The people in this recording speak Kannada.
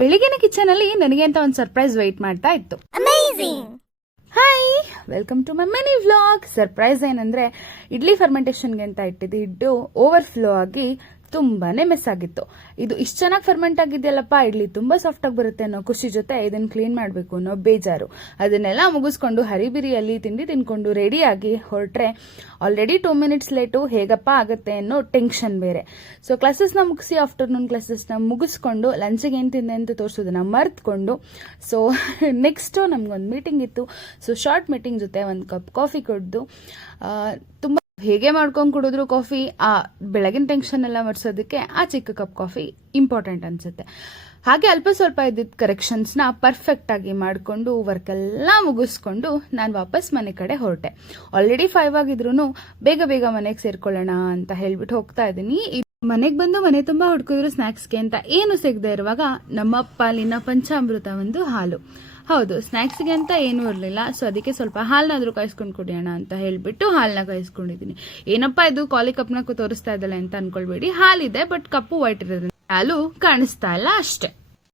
ಬೆಳಿಗ್ಗೆನ ಕಿಚನ್ ಅಲ್ಲಿ ನನಗೆ ಅಂತ ಒಂದು ಸರ್ಪ್ರೈಸ್ ವೇಟ್ ಮಾಡ್ತಾ ಇತ್ತು. Hi, welcome to my mini vlog. Surprise ಏನಂದ್ರೆ ಇಡ್ಲಿ ಫರ್ಮೆಂಟೇಷನ್ಗೆ ಅಂತ ಇಟ್ಟಿದ್ದು ಹಿಟ್ಟು ಓವರ್ಫ್ಲೋ ಆಗಿ ತುಂಬಾನೇ ಮಿಸ್ ಆಗಿತ್ತು. ಇದು ಇಷ್ಟು ಚೆನ್ನಾಗಿ ಫರ್ಮೆಂಟ್ ಆಗಿದೆಯಲ್ಲಪ್ಪ, ಇಡ್ಲಿ ತುಂಬಾ ಸಾಫ್ಟ್ ಆಗಿ ಬರುತ್ತೆ ಅನ್ನೋ ಖುಷಿ ಜೊತೆ ಇದನ್ನ ಕ್ಲೀನ್ ಮಾಡಬೇಕು ಅನ್ನೋ ಬೇಜಾರು. ಅದನ್ನೆಲ್ಲ ಮುಗಿಸ್ಕೊಂಡು ಹರಿಬಿರಿಯಲ್ಲಿ ತಿಂಡಿ ತಿನ್ಕೊಂಡು ರೆಡಿಯಾಗಿ ಹೊರಟ್ರೆ ಆಲ್ರೆಡಿ 2 ಮಿನಿಟ್ಸ್ ಲೇಟು. ಹೇಗಪ್ಪ ಆಗುತ್ತೆ ಅನ್ನೋ ಟೆನ್ಷನ್ ಬೇರೆ. ಸೊ ಕ್ಲಾಸಸ್ನ ಮುಗಿಸಿ ಆಫ್ಟರ್ನೂನ್ ಕ್ಲಾಸಸ್ನ ಮುಗಿಸ್ಕೊಂಡು ಲಂಚಿಗೆ ಏನು ತಿಂದೆ ಅಂತ ತೋರಿಸೋದನ್ನ ಮರ್ತ್ಕೊಂಡು, ಸೊ ನೆಕ್ಸ್ಟು ನಮ್ಗೊಂದು ಮೀಟಿಂಗ್ ಇತ್ತು. ಸೊ ಶಾರ್ಟ್ ಮೀಟಿಂಗ್ ಜೊತೆ ಒಂದು ಕಪ್ ಕಾಫಿ ಕುಡಿದು ತುಂಬ ಹೇಗೆ ಮಾಡ್ಕೊಂಡು ಕುಡಿದ್ರು ಕಾಫಿ, ಆ ಬೆಳಗಿನ ಟೆನ್ಷನ್ ಎಲ್ಲ ಮರ್ಸೋದಕ್ಕೆ ಆ ಚಿಕ್ಕ ಕಪ್ ಕಾಫಿ ಇಂಪಾರ್ಟೆಂಟ್ ಅನ್ಸುತ್ತೆ. ಹಾಗೆ ಅಲ್ಪ ಸ್ವಲ್ಪ ಇದ್ದಿದ್ದ ಕರೆಕ್ಷನ್ಸ್ನ ಪರ್ಫೆಕ್ಟ್ ಆಗಿ ಮಾಡಿಕೊಂಡು ವರ್ಕ್ ಎಲ್ಲ ಮುಗಿಸ್ಕೊಂಡು ನಾನು ವಾಪಸ್ ಮನೆ ಕಡೆ ಹೊರಟೆ. ಆಲ್ರೆಡಿ 5 ಆಗಿದ್ರು ಬೇಗ ಬೇಗ ಮನೆಗೆ ಸೇರ್ಕೊಳ್ಳೋಣ ಅಂತ ಹೇಳ್ಬಿಟ್ಟು ಹೋಗ್ತಾ ಇದ್ದೀನಿ. ಮನೆಗೆ ಬಂದು ಮನೆ ತುಂಬಾ ಹುಡ್ಕಿದ್ರು ಸ್ನ್ಯಾಕ್ಸ್ಗೆ ಅಂತ ಏನು ಸಿಗದೆ ಇರುವಾಗ ನಮ್ಮ ಪಾಲಿನ ಪಂಚಾಮೃತ ಒಂದು ಹಾಲು. ಹೌದು, ಸ್ನ್ಯಾಕ್ಸ್ಗೆ ಅಂತ ಏನೂ ಇರಲಿಲ್ಲ. ಸೊ ಅದಕ್ಕೆ ಸ್ವಲ್ಪ ಹಾಲನ್ನಾದ್ರೂ ಕಾಯಿಸ್ಕೊಂಡು ಕುಡಿಯೋಣ ಅಂತ ಹೇಳ್ಬಿಟ್ಟು ಹಾಲನ್ನ ಕಾಯಿಸ್ಕೊಂಡಿದ್ದೀನಿ. ಏನಪ್ಪಾ ಇದು ಕಾಲಿ ಕಪ್ನ ತೋರಿಸ್ತಾ ಇದ್ದಲ್ಲ ಅಂತ ಅನ್ಕೊಳ್ಬೇಡಿ. ಹಾಲಿದೆ, ಬಟ್ ಕಪ್ಪು ವೈಟ್ ಇರೋದ್ರಿಂದ ಹಾಲು ಕಾಣಿಸ್ತಾ ಇಲ್ಲ ಅಷ್ಟೇ.